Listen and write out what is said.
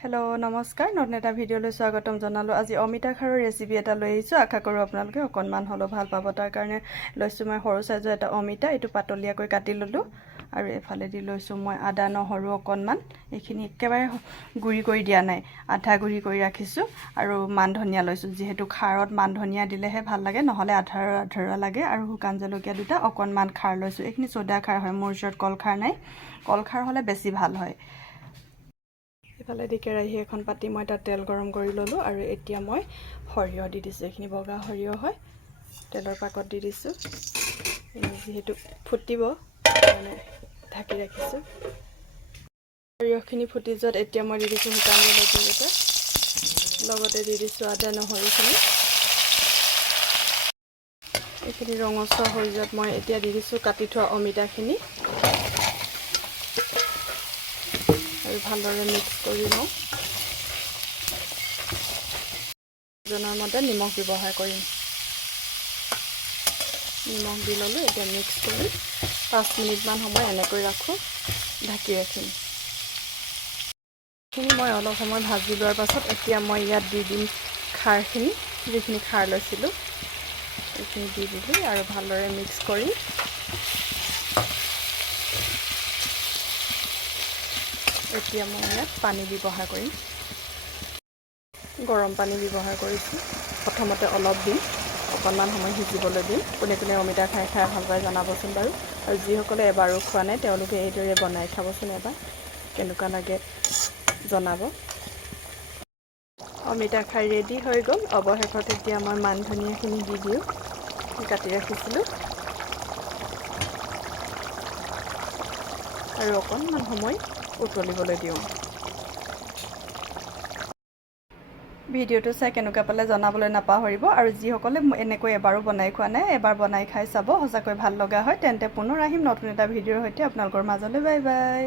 Hello' নমস্কাৰ নতুন এটা ভিডিঅ'লৈ স্বাগতম জনালোঁ। আজি অমিতা খাৰৰ ৰেচিপি এটা লৈ আহিছোঁ। আশা কৰোঁ আপোনালোকে অকণমান হ'লেও ভাল পাব। তাৰ কাৰণে লৈছোঁ মই সৰু চাইজৰ এটা অমিতা, এইটো পাতলীয়াকৈ কাটি ল'লোঁ। আৰু এফালেদি লৈছোঁ মই আদা নহৰু অকণমান, এইখিনি একেবাৰে গুড়ি কৰি দিয়া নাই, আধা গুড়ি কৰি ৰাখিছোঁ। আৰু মান ধনিয়া লৈছোঁ, যিহেতু খাৰত মান ধনিয়া দিলেহে ভাল লাগে, নহ'লে আধৰুৱা আধৰুৱা লাগে। আৰু শুকান জলকীয়া দুটা, অকণমান খাৰ লৈছোঁ। এইখিনি চ'দা খাৰ হয়, মোৰ ওচৰত কল খাৰ নাই, কল খাৰ হ'লে বেছি ভাল হয়। ইফালেদি কেৰাহী এখন পাতি মই তাত তেল গৰম কৰি ল'লোঁ। আৰু এতিয়া মই সৰিয়হ দি দিছোঁ, এইখিনি বগা সৰিয়হ হয়, তেলৰ পাকত দি দিছোঁ। যিহেতু ফুটিব মানে ঢাকি ৰাখিছোঁ। সৰিয়হখিনি ফুটি যোৱাত এতিয়া মই দি দিছোঁ শুকান জলকীয়া দুটা, লগতে দি দিছোঁ আদা নহৰুখিনি। এইখিনি ৰঙচুৱা হৈ যোৱাত মই এতিয়া দি দিছোঁ কাটি থোৱা অমিতাখিনি, আৰু ভালদৰে মিক্স কৰি লওঁ। জনাৰ মতে নিমখ ব্যৱহাৰ কৰিম। নিমখ দি ল'লোঁ। এতিয়া মিক্স কৰি 5 মিনিটমান সময় এনেকৈ ৰাখোঁ, ঢাকি ৰাখিম। এইখিনি মই অলপ সময় ভাজি লোৱাৰ পাছত এতিয়া মই ইয়াত দি দিম খাৰখিনি, যিখিনি খাৰ লৈছিলোঁ এইখিনি দি দিলোঁ আৰু ভালদৰে মিক্স কৰি এতিয়া মই ইয়াত পানী ব্যৱহাৰ কৰিম। গৰম পানী ব্যৱহাৰ কৰিছোঁ। প্ৰথমতে অলপ দিম, অকণমান সময় সিজিবলৈ দিম। কোনে কোনে অমিতা খাই ভাল পায় জনাবচোন বাৰু। আৰু যিসকলে এবাৰো খোৱা নাই তেওঁলোকে এইদৰে বনাই খাবচোন এবাৰ, কেনেকুৱা লাগে জনাব। অমিতা খাই ৰেডি হৈ গ'ল। অৱশেষত এতিয়া মই মান ধনিয়াখিনি দি দিওঁ, কাটি ৰাখিছিলোঁ। আৰু অকণমান সময় উতলিবলৈ দিওঁ। ভিডিঅ'টো চাই কেনেকুৱা পালে জনাবলৈ নাপাহৰিব। আৰু যিসকলে এনেকৈ এবাৰো বনাই খোৱা নাই, এবাৰ বনাই খাই চাব, সঁচাকৈ ভাল লগা হয়। তেন্তে পুনৰ আহিম নতুন এটা ভিডিঅ'ৰ সৈতে আপোনালোকৰ মাজলৈ। Bye bye.